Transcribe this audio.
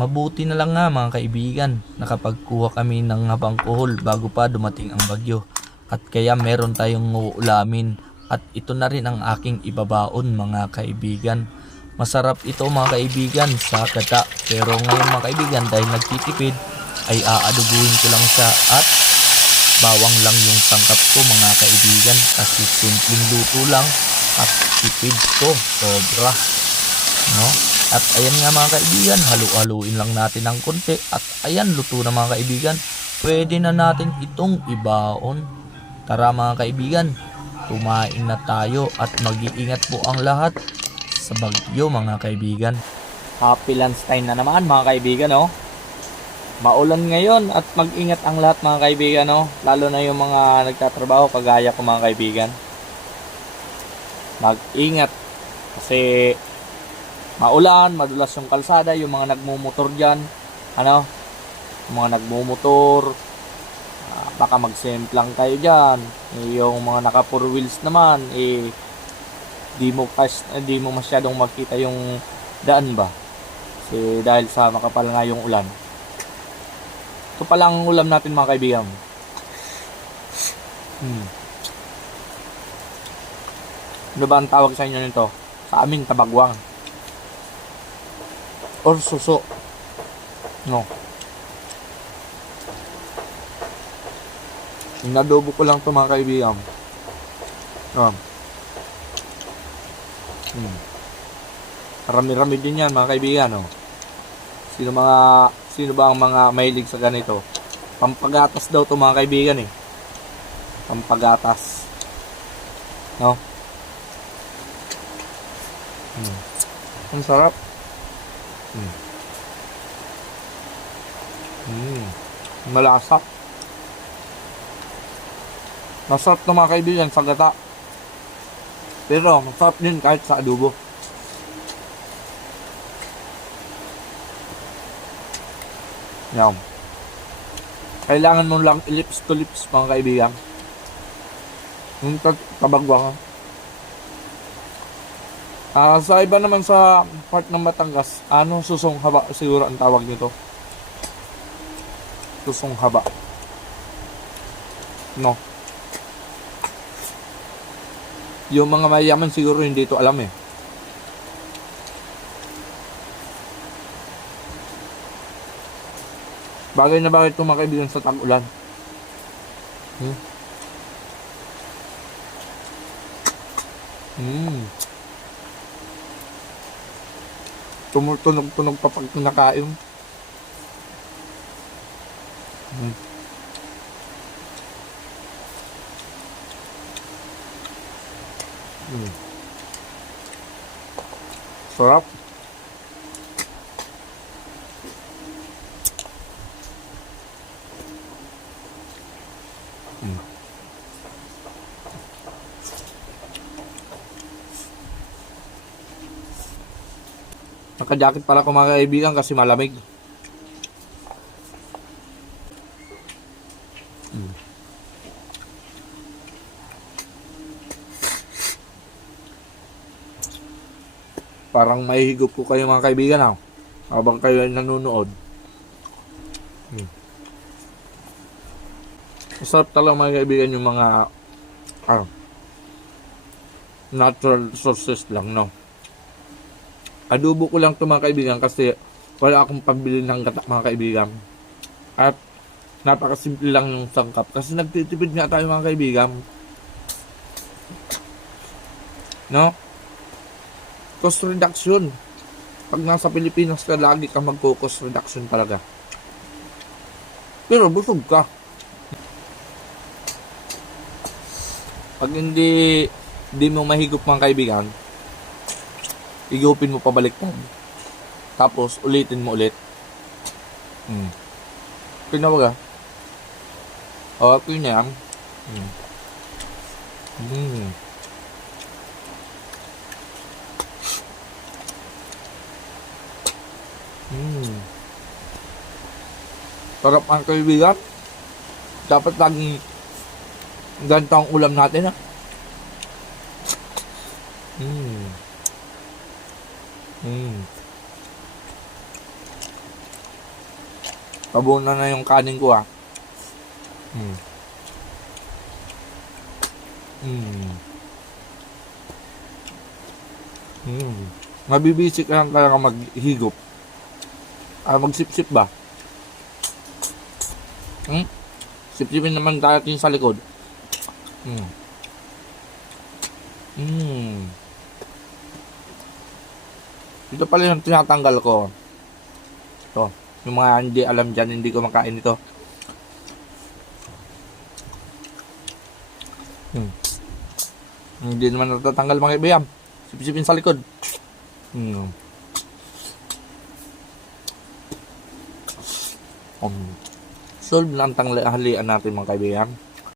Mabuti na lang nga mga kaibigan, nakapagkuha kami ng habangkuhol bago pa dumating ang bagyo. At kaya meron tayong uulamin. At ito na rin ang aking ibabaon mga kaibigan. Masarap ito mga kaibigan sa kata. Pero ngayon mga kaibigan dahil nagtitipid ay aadubuhin ko lang siya at bawang lang yung sangkap ko mga kaibigan. Kasi simpleng luto lang at tipid ko sobra. No at ayan nga mga kaibigan halu-haluin lang natin ng konti. At ayan luto na mga kaibigan. Pwede na natin itong ibaon. Tara mga kaibigan kumain na tayo at mag-iingat po ang lahat sa bagyo mga kaibigan. Happy lunch time na naman mga kaibigan oh. Maulan ngayon at mag-ingat ang lahat mga kaibigan, no? Lalo na yung mga nagtatrabaho kagaya ko mga kaibigan. Mag-ingat. Kasi maulan, madulas yung kalsada, yung mga nagmumotor diyan, ano? Yung mga nagmumotor, ah, baka mag-semplang kayo diyan. Eh, yung mga naka four wheels naman, eh di mo pas, eh, di mo masyadong makita yung daan ba? Kasi dahil sa makapal nga yung ulan. Ito pala ang ulam natin mga kaibigan. Hmm. Ano ba ang tawag sa inyo nito? Sa aming tabagwang. Or suso. No. Inadobo ko lang to mga kaibigan. Ah. Hmm. Rami-rami din yan mga kaibigan. No? Sino mga sino ba ang mga mahilig sa ganito? Pampagatas daw to mga kaibigan eh. Pampagatas. No? Hmm. Ang sarap. Hmm. Hmm. Malasa. Masarap to mga kaibigan sa gata. Pero masarap din kahit sa adobo. Yan. Kailangan mo lang lips to lips mga kaibigan. Yung tabagwa ka. Ah, sa iba naman sa part ng Batangas, ano susong haba siguro ang tawag nito. Susong haba. No. Yung mga mayaman siguro hindi ito alam eh. Bagay na bagay itong mga kaibigan sa tag-ulan. Hmm. Hmm. Tumutunog-tunog pa pag kinakain. Hmm. Hmm. Sarap. Naka-jacket pala ko mga kaibigan kasi malamig. Mm. Parang may higop ko kayo mga kaibigan ha. Habang kayo ay nanonood. Mm. Masarap talaga mga kaibigan yung mga ah, natural sources lang no. Adobo ko lang to mga kaibigan kasi wala akong pambili ng gata mga kaibigan. At napakasimple lang yung sangkap. Kasi nagtitipid nga tayo mga kaibigan. No? Cost reduction. Pag nasa Pilipinas ka, lagi ka magko-cost reduction talaga. Pero busog ka. Pag hindi, hindi mo mahigop mga kaibigan, igupin mo pabaliktad. Tapos, ulitin mo ulit. Hmm. Pinawaga. O, ako yun yan. Hmm. Hmm. Hmm. Sarap ang kaibigan. Dapat laging ganito ang ulam natin ha. Mm. Pabunan na yung kanin ko ah. Mm. Mm. Mm. Mabibisik lang talaga maghigop. Ah, magsip-sip ba? Hmm? Sip-sipin naman natin sa likod. Mm. Mm. Ito pala yung tinatanggal ko. Ito. Yung mga hindi alam dyan, hindi ko makain ito. Hmm. Hindi naman natatanggal mga ibiyam. Sipsipin sa likod. Hmm. Um. Solve na ang tanghalian natin mga kaibigan.